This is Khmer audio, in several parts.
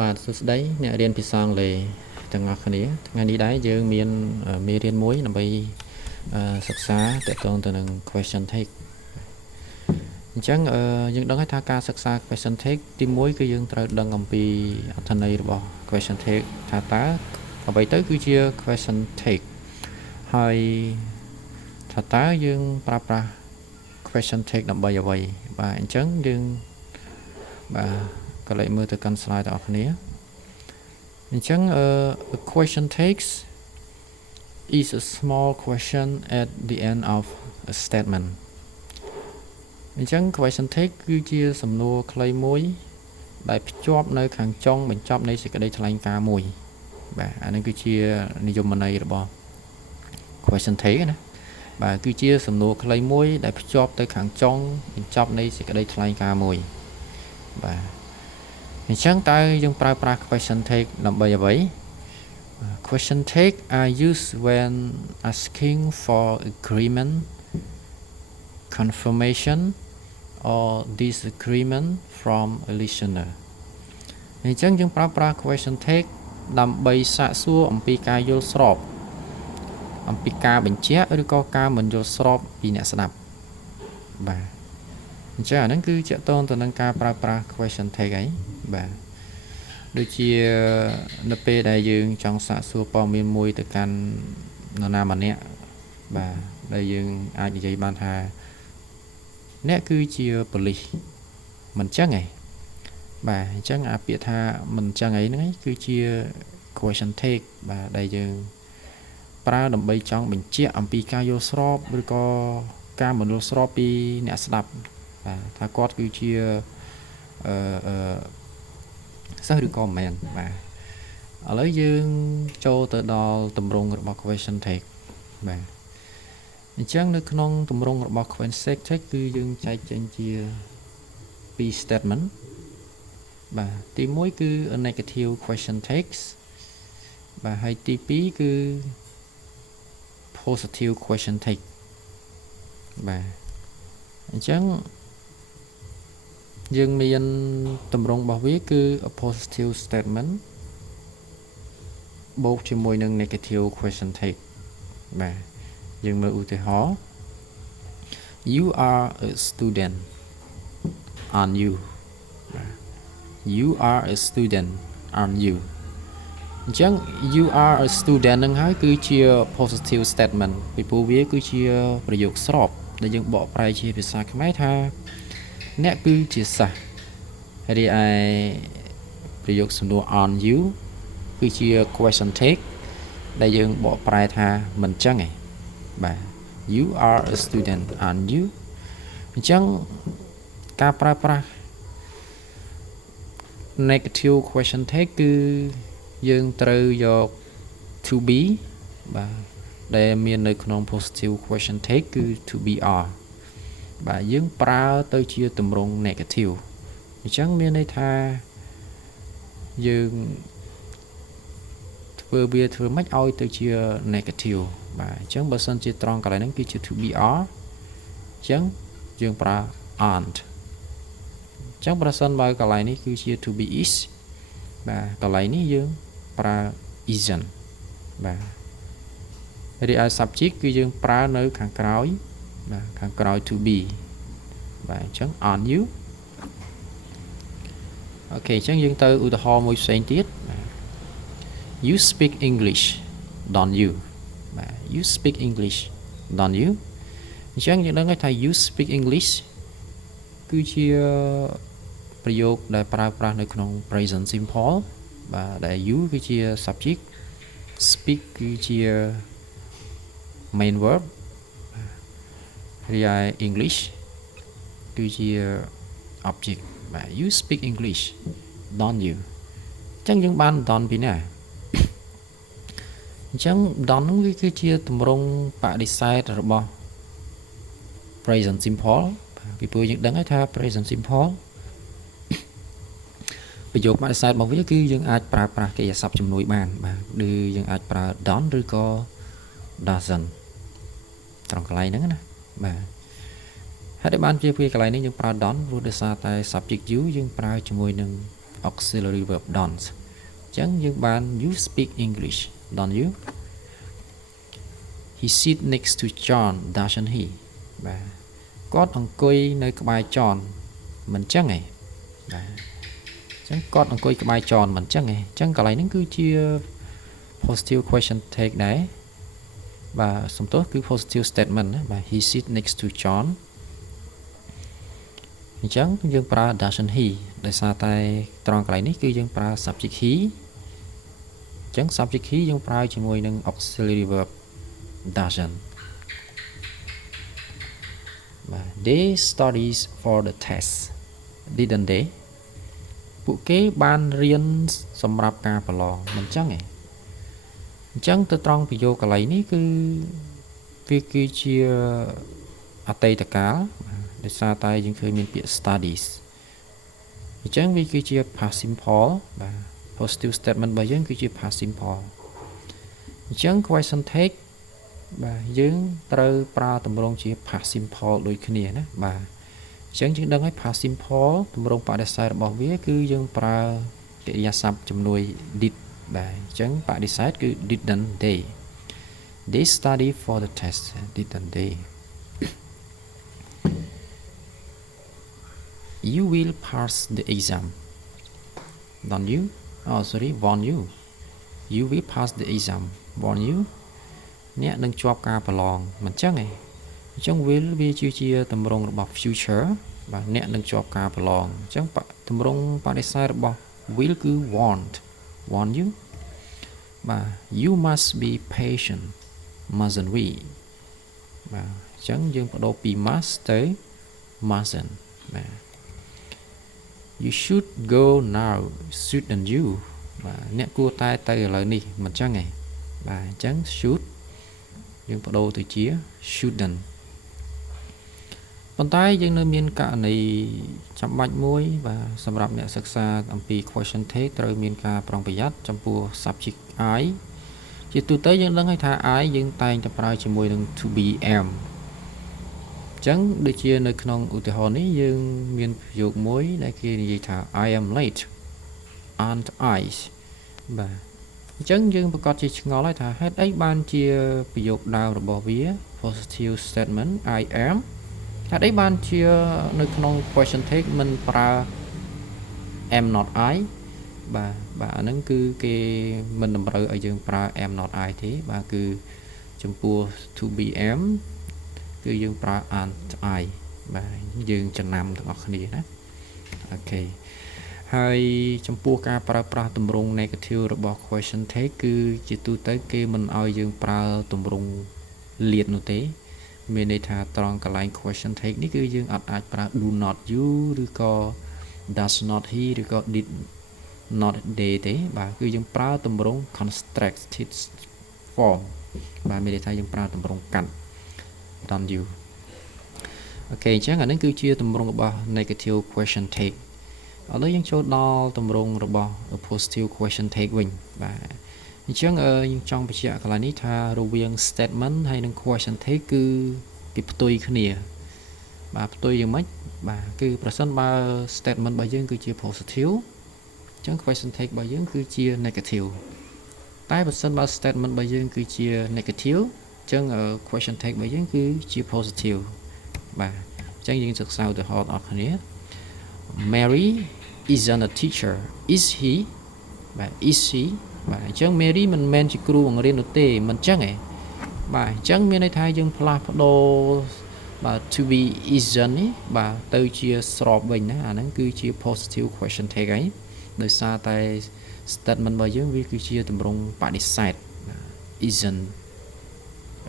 បាទសួស្តីអ្នករៀនភាសាអង់គ្លេសទាំងអស់គ្នាថ្ងៃនេះដែរយើងមានមេរៀនមួយដើម្បីសិក្សាទាក់ទងទៅនឹង question take អញ្ចឹងយើងដឹងហើយថាការសិក្សា question take ទី1គឺយើងត្រូវដឹងអំពីអត្ថន័យរបស់ question take ថាតើអ្វីទៅគឺជា question take ហើយថាតើយើងប្រើប្រាស់ question take ដើម្បីអ្វីបាទអញ្ចឹងយើងបាទក៏លេខមើលទៅកាន់ slide ទាំងអស់គ្នាអញ្ចឹងa question takes is a small question at the end of a statement អញ្ចឹង question take គឺជាសំណួរខ្លីមួយដែលភ្ជាប់នៅខាងចុងបញ្ចប់នៃសេចក្តីថ្លែងការណ៍មួយបាទអានេះគឺជានិយមន័យរបស់ question take ណាបាទគឺជាសំណួរខ្លីមួយដែលភ្ជាប់ទៅខាងចុងបញ្ចប់នៃសេចក្តីថ្លែងការណ៍មួយបាទអញ្ចឹងតើយើងប្រើប្រាស់ question take ដើម្បីអ្វី question take are used when asking for agreement confirmation or disagreement from a listener អញ្ចឹងយើងប្រើប្រាស់ question take ដើម្បីសាកសួរអំពីការយល់ស្របអំពីការបញ្ជាក់ឬក៏ការមិនយល់ស្របពីអ្នកស្ដាប់បាទអញ្ចឹងអាហ្នឹងគឺជាតកតងទៅនឹងការប្រើប្រាស់ question take ហ្នឹងបាទដូចជានៅពេលដែលយើងចង់សាកសួរព័ត៌មានមួយទៅកាន់នរណាម្នាក់បាទដែលយើងអាចនិយាយបានថាអ្នកគឺជាប៉ូលីសមិនចឹងឯងបាទអញ្ចឹងអាពាក្យថាមិនចឹងអីហ្នឹងគឺជា question take បាទដែលយើងប្រើដើម្បីចង់បញ្ជាក់អំពីការយល់ស្របឬក៏ការមិនយល់ស្របពីអ្នកស្ដាប់បាទថាគាត់គឺជាសិស្សឬក៏មិនមែនបាទឥឡូវយើងចូលទៅដល់ទម្រង់របស់ question take បាទអញ្ចឹងនៅក្នុងទម្រង់របស់ question take គឺយើងចែកចេញជា2 statement បាទទី1គឺ a negative question takes បាទហើយទី2គឺ positive question take បាទអញ្ចឹងយើងមានទម្រង់របស់វាគឺ a positive statement បូកជាមួយនឹង negative question take បាទយើងមើលឧទាហរណ៍ you are a student aren't you you are a student aren't you អញ្ចឹង you are a student នឹងហើយគឺជា positive statement ពីព្រោះវាគឺជាប្រយោគស្របដែលយើងបកប្រែជាភាសាខ្មែរថាអ្នកគឺជាសិស្សរីឯប្រយោគសំណួរ on you គឺជា question take ដែលយើងបកប្រែថាមិនចឹងឯងបាទ you are a student on you អញ្ចឹងការប្រើប្រាស់ negative question take គឺយើងត្រូវយក to be បាទដែលមាននៅក្នុង positive question take គឺ to be are បាទយើងប្រើទៅជាទម្រង់ negative អញ្ចឹងមានន័យថាយើងធ្វើមិនឲ្យទៅជា negative បាទអញ្ចឹងបើសិនជាត្រង់កន្លែងហ្នឹងគឺជា to be are អញ្ចឹងយើងប្រើ aren't អញ្ចឹងប្រសិនបើកន្លែងនេះគឺជា to be is បាទកន្លែងនេះយើងប្រើ isn't បាទរីឯ subject គឺយើងប្រើនៅខាងក្រោយបាទខាងក្រោយ to be បាទអញ្ចឹង on you អូខេអញ្ចឹងយើងទៅឧទាហរណ៍មួយផ្សេងទៀត you speak English don't you បាទ you speak English don't you អញ្ចឹងយើងដឹងថា you speak English គឺជាប្រយោគដែលប្រើប្រាស់នៅក្នុង present simple បាទដែល you គឺជា subject speak គឺជា main verb រីឯ English គឺជា object បាទ you speak English don't you អញ្ចឹងយើងបាន don't ពីណាអញ្ចឹង don't នោះវាគឺជាទម្រង់បដិសេធរបស់ present simple ពីព្រោះយើងដឹងហើយថា present simple ប្រយោគបដិសេធរបស់វាគឺយើងអាចប្រើប្រាស់កិរិយាសព្ទជំនួយបានបាទឬយើងអាចប្រើ don't ឬក៏ doesn't ត្រង់កន្លែងហ្នឹងណាបាទហើយដែលបានជាកន្លែងនេះយើងប្រើ don't ព្រោះដោយសារតែ subject you យើងប្រើជាមួយនឹង auxiliary verb don't ចឹងយើងបាន you speak English don't you he sit next to John doesn't he បាទគាត់អង្គុយនៅក្បែរ John មិនចឹងទេបាទចឹងគាត់អង្គុយក្បែរ John មិនចឹងទេចឹងកន្លែងហ្នឹងគឺជា positive question take ដែរបាទសំទោសគឺ positive statement ណាបាទ he sit next to John អញ្ចឹងយើងប្រើ doesn't he ដោយសារតែត្រង់កន្លែងនេះគឺយើងប្រើ subject he អញ្ចឹង subject he យើងប្រើជាមួយនឹង auxiliary verb doesn't បាទ they studies for the test didn't they ពួកគេបានរៀនសម្រាប់ការប្រឡងមិនចឹងទេអញ្ចឹងទៅត្រង់ប្រយោគកន្លែងនេះគឺវាគឺជាអតីតកាលដោយសារតែយើងឃើញមានពាក្យ studies អញ្ចឹងវាគឺជា past simple បាទ positive statement របស់យើងគឺជា past simple អញ្ចឹង question take បាទយើងត្រូវប្រើទម្រង់ជា past simple ដូចគ្នាណាបាទអញ្ចឹងយើងដឹងហើយ past simple ទម្រង់បដិសេធរបស់វាគឺយើងប្រើកិរិយាសព្ទជំនួយ did បាទអញ្ចឹងបដិសេធគឺ didn't they study for the test didn't they you will pass the exam don't you oh sorry won't you will pass the exam won't you អ្នកនឹងជាប់ការប្រឡងមិនចឹងទេអញ្ចឹង will វាជាទម្រង់របស់ future បាទអ្នកនឹងជាប់ការប្រឡងអញ្ចឹងទម្រង់បដិសេធរបស់ will គឺ won't you បាទ you must be patient mustn't we បាទអញ្ចឹងយើងបដូរពី must ទៅ mustn't បាទ you should go now shouldn't you បាទអ្នកគួរតែទៅឥឡូវនេះមិនចឹងទេបាទអញ្ចឹង should យើងបដូរទៅជា shouldn't ប៉ុន្តែយើងនៅមានករណីចាំបាច់មួយបាទសម្រាប់អ្នកសិក្សាអំពី question take ត្រូវមានការប្រុងប្រយ័ត្នចំពោះ subject I ជាទូទៅយើងដឹងហើយថា I យើងតែងតែប្រើជាមួយនឹង to be am អញ្ចឹងដូចជានៅក្នុងឧទាហរណ៍នេះយើងមានប្រយោគមួយដែលគេនិយាយថា I am late aren't I បាទអញ្ចឹងយើងប្រកាសជាឆ្ងល់ហើយថាហេតុអីបានជាប្រយោគដើមរបស់វា positive statement I am ហេតុអីបានជានៅក្នុង question take មិនប្រើ am not I បាទអាហ្នឹងគឺគេមិនតម្រូវឲ្យយើងប្រើ am not I ទេបាទគឺចំពោះ to be am គឺយើងប្រើ aren't I បាទយើងចំណាំទាំងអស់គ្នាណាអូខេហើយចំពោះការប្រើប្រាស់ទម្រង់ negative របស់ question take គឺជាទូទៅគេមិនឲ្យយើងប្រើទម្រង់លាតនោះទេមានន័យថាត្រង់កន្លែង question take នេះគឺយើងអាចប្រើ do not you ឬក៏ does not he ឬក៏ did not they ទេបាទគឺយើងប្រើទម្រង់ constructed form បាទមានន័យថាយើងប្រើទម្រង់កាត់ don't you អូខេអញ្ចឹងអានេះគឺជាទម្រង់របស់ negative question take ឥឡូវយើងចូលដល់ទម្រង់របស់ positive question take វិញបាទអញ្ចឹងខ្ញុំចង់បញ្ជាក់កន្លែងនេះថារវាង statement ហើយនិង question take គឺគេផ្ទុយគ្នាបាទផ្ទុយយ៉ាងម៉េចបាទគឺប្រសិនបើ statement របស់យើងគឺជា positive អញ្ចឹង question take របស់យើងគឺជា negative តែប្រសិនបើ statement របស់យើងគឺជា negative អញ្ចឹង question take របស់យើងគឺជា positive បាទអញ្ចឹងយើងសិក្សាឧទាហរណ៍អស់គ្នា Mary isn't a teacher is he បាទ is she បាទអញ្ចឹង Mary មិនមែនជាគ្រូបង្រៀននោះទេមិនអញ្ចឹងទេបាទអញ្ចឹងមានន័យថាយើងផ្លាស់ប្ដូរបាទ to be isn't នេះបាទទៅជាស្របវិញណាអាហ្នឹងគឺជា positive question take ហើយដោយសារតែ statement របស់យើងវាគឺជាទម្រង់បដិសេធ isn't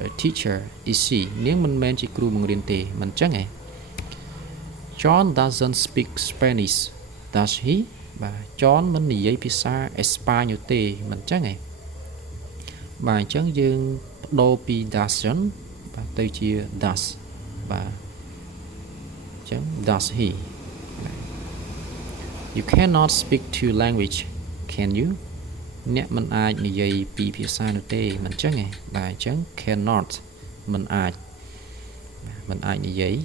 a teacher is she នាងមិនមែនជាគ្រូបង្រៀនទេមិនអញ្ចឹងទេ John doesn't speak Spanish does he បាទ John មិននិយាយភាសាអេស្ប៉ាញទេមិនអញ្ចឹងទេបាទអញ្ចឹងយើងបដូរពី doesn't បាទទៅជា does បាទអញ្ចឹង does he You cannot speak two language can you អ្នកមិនអាចនិយាយពីរភាសានោះទេមិនអញ្ចឹងទេបាទអញ្ចឹង cannot មិនអាចនិយាយ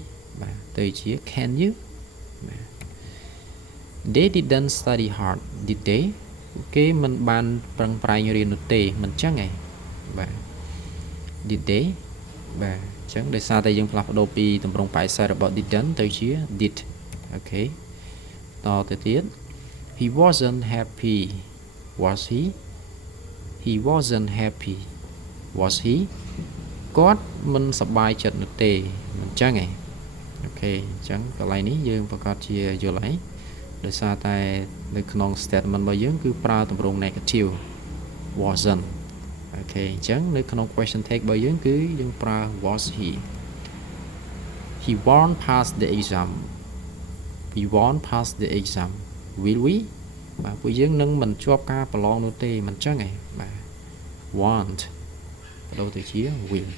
បាទទៅជា can you បាទ they didn't study hard did they គេមិនបានប្រឹងប្រែងរៀននោះទេមិនចឹងឯងបាទ did they បាទអញ្ចឹងដោយសារតែយើងផ្លាស់ប្ដូរពីទម្រង់បែកខ្សែរបស់ didn't ទៅជា did អូខេតទៅទៀត he wasn't happy was he wasn't happy was he គាត់មិនសប្បាយចិត្តនោះទេមិនចឹងឯងអូខេអញ្ចឹងកន្លែងនេះយើងប្រកាសជាយល់ហើយដោយសារតែនៅក្នុង statement របស់យើងគឺប្រើទម្រង់ negative wasn't អូខេអញ្ចឹងនៅក្នុង question take របស់យើងគឺយើងប្រើ was he won't pass the exam we won't pass the exam will we បាទពួកយើងនឹងមិនជាប់ការប្រឡងនោះទេមិនចឹងឯងបាទ want បដូរទៅជា will